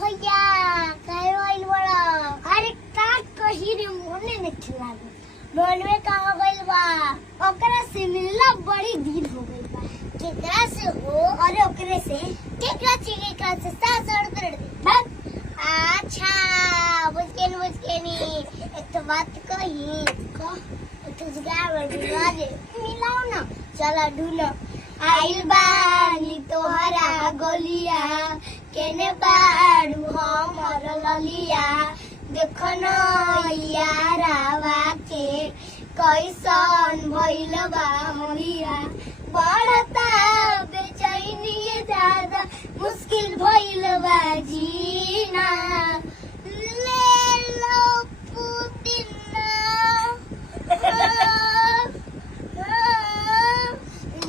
भैया कहे वाइल बड़ा अरे काट कही रे मोने ने खिला मन में कहा गइल बा ओकरा से मिलला बड़ी दिन हो गइल बा केकरा से हो अरे ओकरे से केकरा से सासड़ कर दे अच्छा बुझ के नी एक तो बात कही तुझगा बड़ा मिलाओ ना चला ढूंढो आइल बानी तोहरा गोलिया केने बाड़ू हमर ललिया देखो न यारावा के कैसन भइल बा मोहिया बढ़ता बेचैनी दादा मुश्किल भइल बा जीना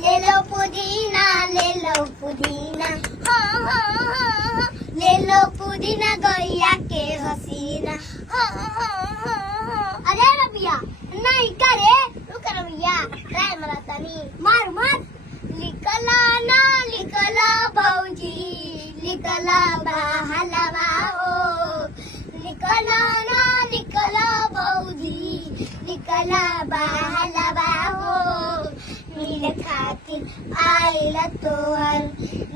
ले लो पुदीना ले लो पुदीना हाँ ले लो पुदीना गैया के हसीना अरे रबिया नहीं करे रुक रबिया ट्राई मरा तनी मार लिखला भौजी लिखला बहलवा हो लिखला भौजी लिखला बहलवा हो मिल खातिर आइल तोहर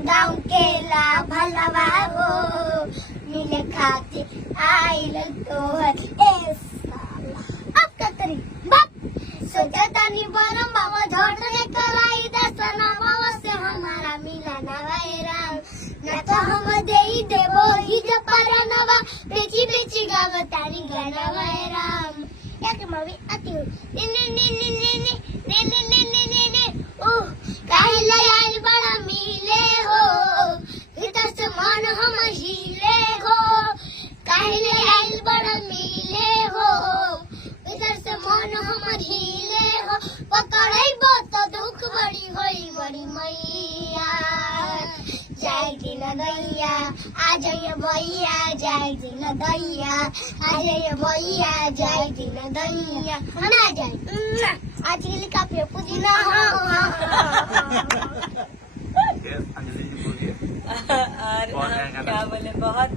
गाँव के ला भलवा हो मिल खातिर आइल तोहर ए साला अब का करी बाप सोचा तानी बरम बाबा झट ने कराई दसना बाबा से हमारा मिला ना वैराम ना तो हम देई देबो ही ज परनवा बेची गाव तारी गाना वैराम एक मवी आती हूँ काहे आइल बड़ा मिले हो भीतर से मन हम हिले हो काहे आइल बड़ा मिले हो भीतर से मन हम हिले हो पकड़ैबो तो दुख बड़ी होई बड़ी मैया जाय दिन दैया आ जाइए भैया जाय दिन दैया आ जाइए भैया जाय दिन दैया ना जाए आज के लिए काफी पुदीना अंजलि जी बोलिए और क्या बोले बहुत